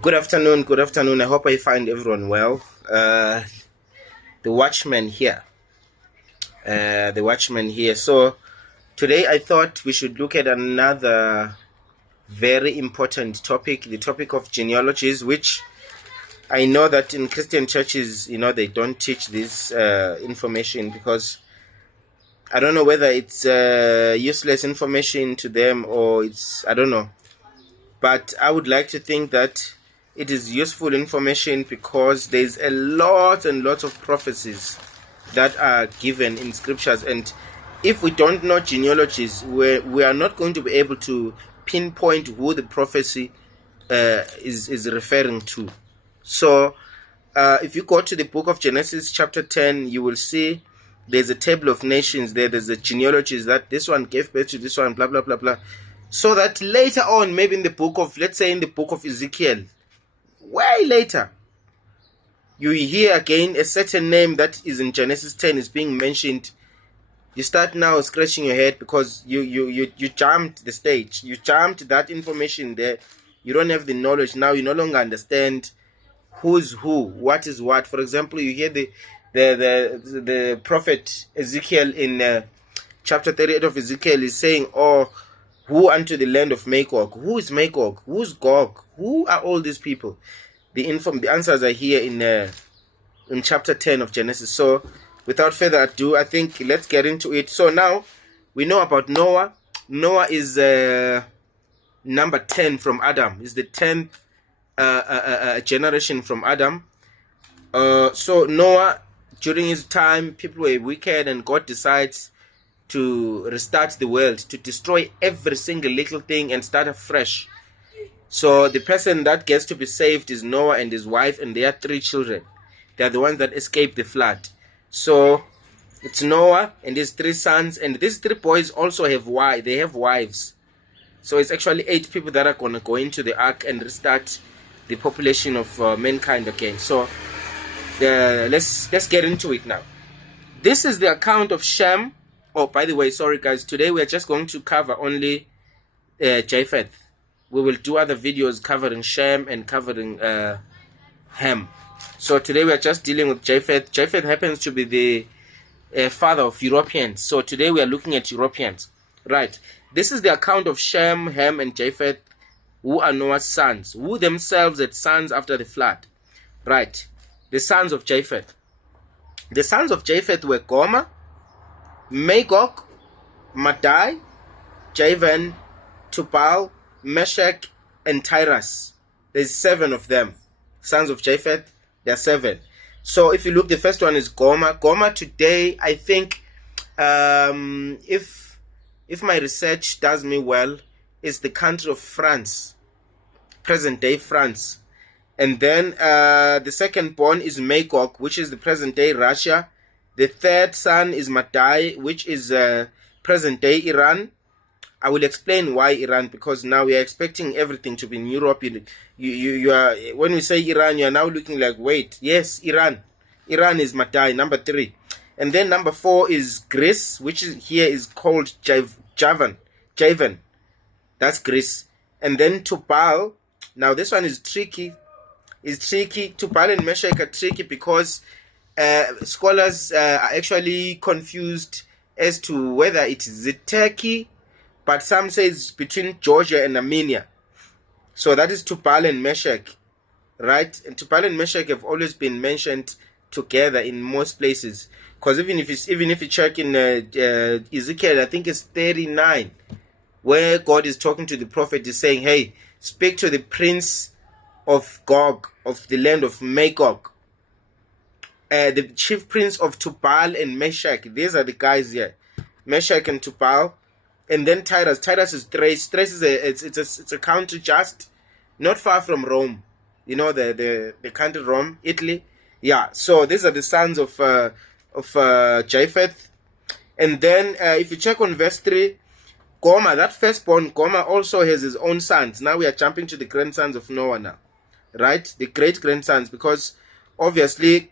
Good afternoon. Good afternoon. I hope I find everyone well. The watchman here. So today I thought we should look at another very important topic, the topic of genealogies, which I know that in Christian churches, they don't teach this information because I don't know whether it's useless information to them or I don't know. But I would like to think that it is useful information because there's a lot and lots of prophecies that are given in scriptures, and if we don't know genealogies, we are not going to be able to pinpoint who the prophecy is referring to. So if you go to the book of Genesis chapter 10, you will see there's a table of nations there. There's a genealogies that this one gave birth to this one, blah blah blah blah, so that later on, maybe in the book of, let's say in the book of Ezekiel, way later, you hear again a certain name that is in Genesis 10 is being mentioned. You start now scratching your head because you jumped the stage. You jumped that information there. You don't have the knowledge. Now you no longer understand who's who, what is what. For example, you hear the prophet Ezekiel in chapter 38 of Ezekiel is saying, "Oh, who unto the land of Magog?" Who is Magog? Who's Gog? Who are all these people? The answers are here in chapter 10 of Genesis. So without further ado, I think let's get into it. So now we know about Noah. Noah is number 10 from Adam. Is the 10th generation from Adam. So Noah, during his time, people were wicked, and God decides to restart the world, to destroy every single little thing and start afresh. So the person that gets to be saved is Noah and his wife, and their 3 children. They are the ones that escaped the flood. So it's Noah and his 3 sons, and these 3 boys also have wives. So it's actually 8 people that are going to go into the ark and restart the population of mankind again. So let's get into it now. This is the account of Shem. Oh, by the way, sorry guys, today we are just going to cover only Japheth. We will do other videos covering Shem and covering Ham. So today we are just dealing with Japheth. Japheth happens to be the father of Europeans. So today we are looking at Europeans. Right. This is the account of Shem, Ham, and Japheth, who are Noah's sons, who themselves had sons after the flood. Right. The sons of Japheth. The sons of Japheth were Gomer, Magog, Madai, Javan, Tubal, Meshach, and Tyrus. There's 7 of them. Sons of Japheth, there are 7. So if you look, the first one is Gomer. Gomer today, I think, if my research does me well, is the country of France, present day France. And then the second born is Magog, which is the present day Russia. The third son is Madai, which is present day Iran. I will explain why Iran, because now we are expecting everything to be in Europe. You are, when we say Iran, you are now looking like, wait, yes, Iran. Iran is Madai, number 3. And then number 4 is Greece, which is called Javan. That's Greece. And then Tubal. Now this one is tricky. Tubal and Meshach are tricky because scholars are actually confused as to whether it is Turkey, but some say it's between Georgia and Armenia. So that is Tubal and Meshach, right? And Tubal and Meshach have always been mentioned together in most places, because even if you check in Ezekiel, I think it's 39, where God is talking to the prophet, is saying, "Hey, speak to the prince of Gog, of the land of Magog, the chief prince of Tubal and Meshach." These are the guys here, Meshach and Tubal. And then Tyrus. Tyrus is Thrace. Thrace is it's a country just not far from Rome. You know, the country Rome, Italy. Yeah. So these are the sons of Japheth. And then if you check on verse 3, Gomer, that firstborn Gomer, also has his own sons. Now we are jumping to the grandsons of Noah now, right? The great grandsons, because obviously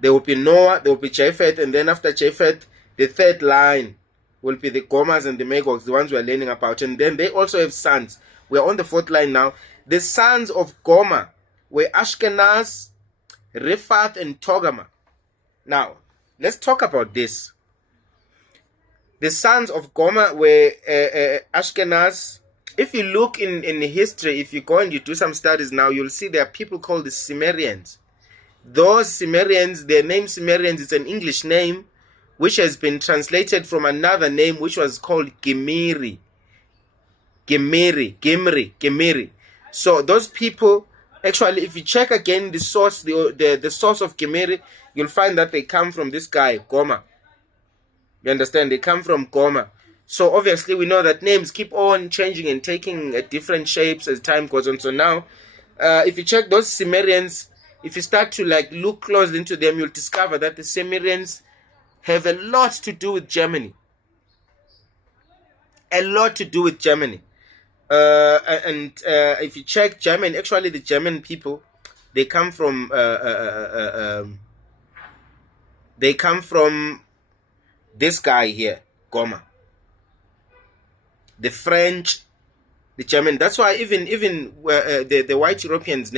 there will be Noah, there will be Japheth, and then after Japheth, the third line will be the Gomers and the Magogs, the ones we are learning about. And then they also have sons. We are on the 4th line now. The sons of Gomer were Ashkenaz, Japheth, and Togarmah. Now, let's talk about this. The sons of Gomer were Ashkenaz. If you look in history, if you go and you do some studies now, you'll see there are people called the Cimmerians. Those Cimmerians, their name Cimmerians is an English name which has been translated from another name which was called Gemiri. So those people, actually, if you check again the source, the source of Gemiri, you'll find that they come from this guy, Gomer. You understand? They come from Gomer. So obviously we know that names keep on changing and taking different shapes as time goes on. So now, if you check those Cimmerians, if you start to look closely into them, you'll discover that the Cimmerians have a lot to do with Germany. A lot to do with Germany. And if you check German, actually the German people, they come from this guy here, Gomer. The French, the German. That's why even the white Europeans,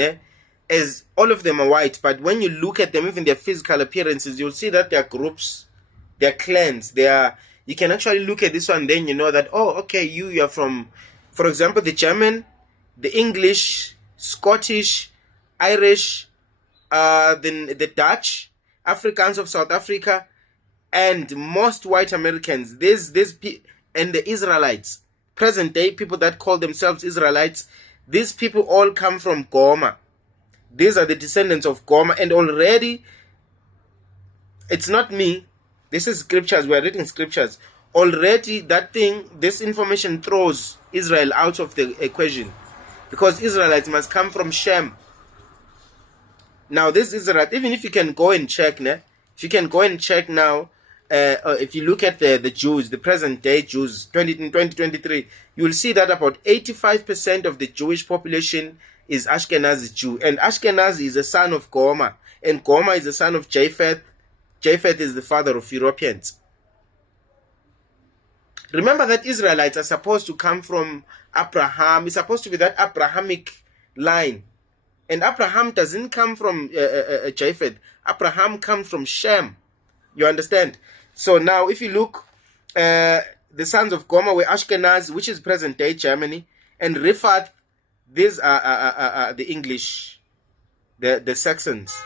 as all of them are white, but when you look at them, even their physical appearances, you'll see that they're groups, they're clans. You can actually look at this one, then you know that, oh, okay, you are from, for example, the German, the English, Scottish, Irish, then the Dutch, Africans of South Africa, and most white Americans, and the Israelites, present day people that call themselves Israelites, these people all come from Gomer. These are the descendants of Gomer, and already, it's not me, this is scriptures, we're reading scriptures. Already this information throws Israel out of the equation, because Israelites must come from Shem. Now this Israelite, even if you can go and check, if you can go and check now, if you look at the Jews, the present day Jews, in 2023, you will see that about 85% of the Jewish population is Ashkenazi Jew. And Ashkenazi is a son of Gomer. And Gomer is the son of Japheth. Japheth is the father of Europeans. Remember that Israelites are supposed to come from Abraham. It's supposed to be that Abrahamic line. And Abraham doesn't come from Japheth. Abraham comes from Shem. You understand? So now if you look, the sons of Gomer were Ashkenaz, which is present-day Germany, and Japheth, these are the English, the Saxons,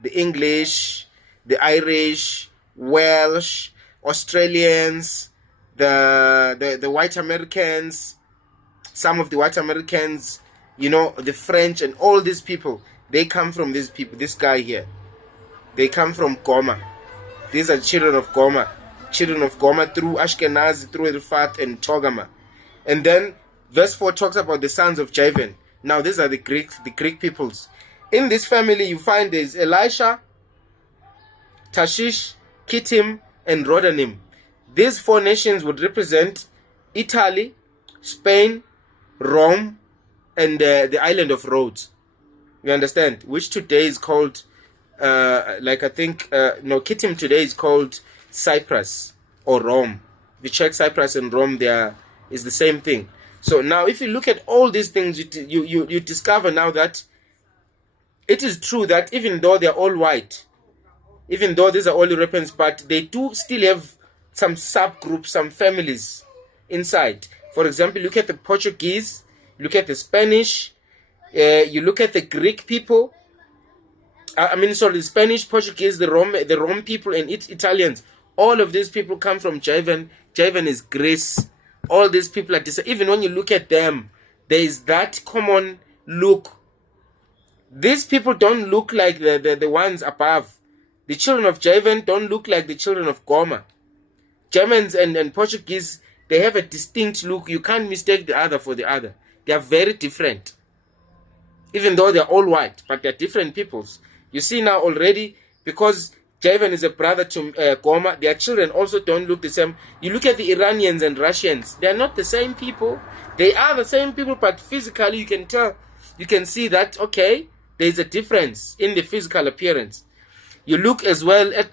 the English, the Irish, Welsh, Australians, the white Americans, some of the white Americans, the French, and all these people, they come from these people, this guy here. They come from Gomer. These are children of Gomer through Ashkenaz, through Japheth and Togarmah. And then verse 4 talks about the sons of Japheth. Now these are the Greek peoples. In this family you find there's Elisha, Tarshish, Kittim, and Rodanim. These four nations would represent Italy, Spain, Rome, and the island of Rhodes. You understand? Which today is called, Kittim today is called Cyprus or Rome. If you check Cyprus and Rome, is the same thing. So now if you look at all these things, you discover now that it is true that even though they're all white, even though these are all Europeans, but they do still have some subgroups, some families inside. For example, look at the Portuguese, look at the Spanish, you look at the Greek people, the Spanish, Portuguese, the Rome people, and Italians. All of these people come from Javan. Javan is Greece. All these people are even when you look at them, there is that common look. These people don't look like the ones above. The children of Javan don't look like the children of Gomer. Germans and Portuguese, they have a distinct look. You can't mistake the other for the other. They are very different. Even though they're all white, but they're different peoples. You see now already, because Javan is a brother to Gomer, their children also don't look the same. You look at the Iranians and Russians, they're not the same people. They are the same people, but physically you can tell, you can see that, okay, there's a difference in the physical appearance. You look as well at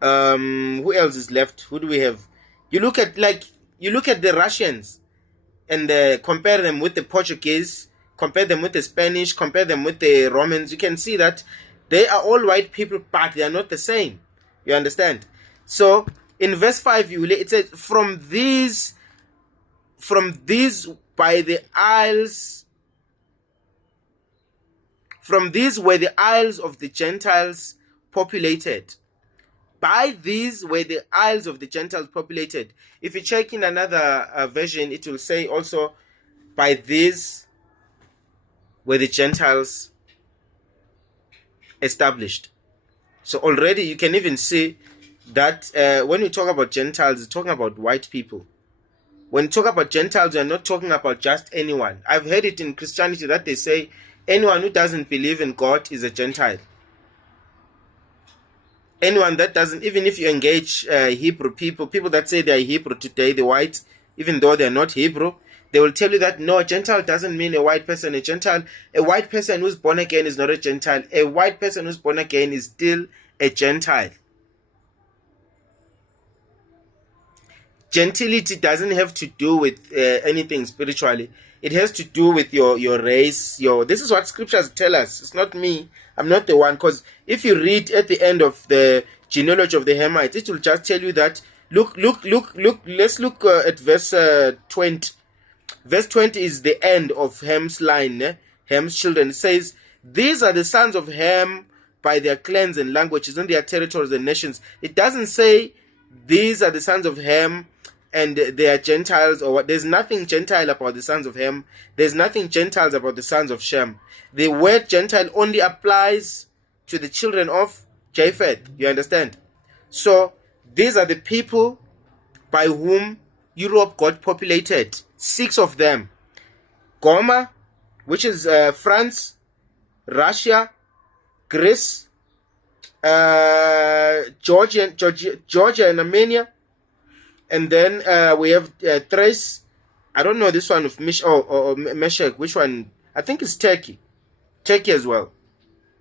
who else is left? Who do we have? You look at the Russians. and compare them with the Portuguese, compare them with the Spanish, compare them with the Romans, you can see that they are all white people, but they are not the same. You understand? So in verse 5, it says, from these by the isles, from these were the isles of the Gentiles populated. By these were the isles of the Gentiles populated. If you check in another version, it will say also, by these were the Gentiles established. So already you can even see that when we talk about Gentiles, we're talking about white people. When we talk about Gentiles, we're not talking about just anyone. I've heard it in Christianity that they say anyone who doesn't believe in God is a Gentile. Anyone that doesn't, even if you engage Hebrew people that say they are Hebrew today, the whites, even though they're not Hebrew, they will tell you that no, Gentile doesn't mean a white person. A white person who's born again is not a Gentile. A white person who's born again is still a Gentile. Gentility doesn't have to do with anything spiritually. It has to do with your race. This is what scriptures tell us. It's not me. I'm not the one. Because if you read at the end of the genealogy of the Hamites, it will just tell you that, look. Let's look at verse 20. Verse 20 is the end of Ham's line, Ham's children. It says, these are the sons of Ham by their clans and languages and their territories and nations. It doesn't say these are the sons of Ham and they are Gentiles or what. There's nothing Gentile about the sons of Ham. There's nothing Gentiles about the sons of Shem. The word Gentile only applies to the children of Japheth. You understand? So these are the people by whom Europe got populated. 6 of them. Gomer, which is France, Russia, Greece, Georgia and Armenia. And then we have Thrace. I don't know this one of Meshach. Which one? I think it's Turkey. Turkey as well.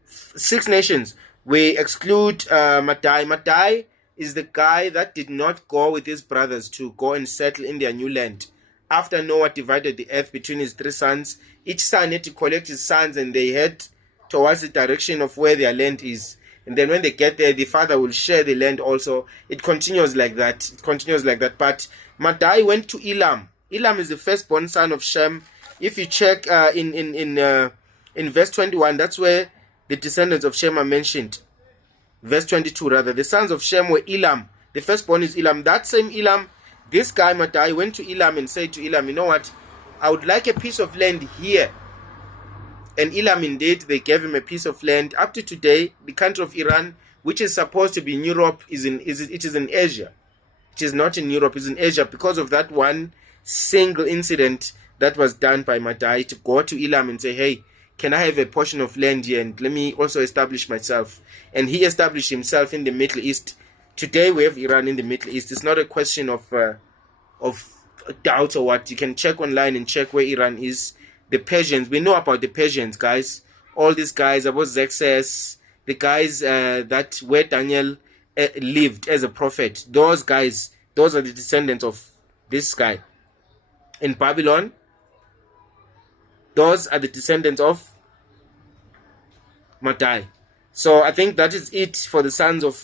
6 nations. We exclude Madai. Madai is the guy that did not go with his brothers to go and settle in their new land. After Noah divided the earth between his 3 sons, each son had to collect his sons and they head towards the direction of where their land is. And then when they get there, the father will share the land also. It continues like that. But Madai went to Elam. Elam is the firstborn son of Shem. If you check in verse 21, that's where the descendants of Shem are mentioned. Verse 22 rather. The sons of Shem were Elam. The firstborn is Elam. That same Elam, this guy Madai went to Elam and said to Elam, you know what? I would like a piece of land here. And Elam, indeed, they gave him a piece of land. Up to today, the country of Iran, which is supposed to be in Europe, it is in Asia. It is not in Europe, it's in Asia because of that one single incident that was done by Madai to go to Elam and say, hey, can I have a portion of land here and let me also establish myself? And he established himself in the Middle East. Today we have Iran in the Middle East. It's not a question of doubt or what. You can check online and check where Iran is. The Persians, we know about the Persians, guys. All these guys, about Xerxes, the guys that where Daniel lived as a prophet. Those guys, those are the descendants of this guy. In Babylon, those are the descendants of Madai. So I think that is it for the sons of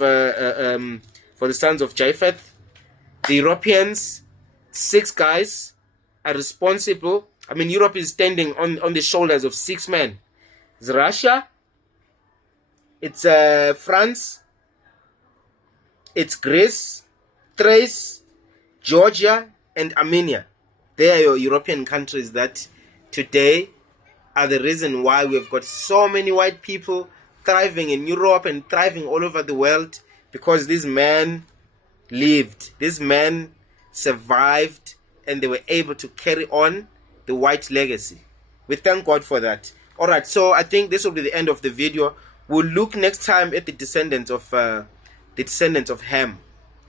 Japheth. The Europeans, 6 guys are responsible. I mean, Europe is standing on the shoulders of 6 men. It's Russia, it's France, it's Greece, Thrace, Georgia, and Armenia. They are your European countries that today are the reason why we've got so many white people thriving in Europe and thriving all over the world, because these men lived, these men survived, and they were able to carry on the white legacy. We thank God for that. Alright, so I think this will be the end of the video. We'll look next time at the descendants of Ham.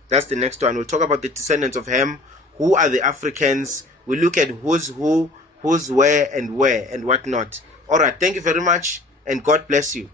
That's the next one. We'll talk about the descendants of Ham. Who are the Africans? We'll look at who's who, who's where and whatnot. Alright, thank you very much, and God bless you.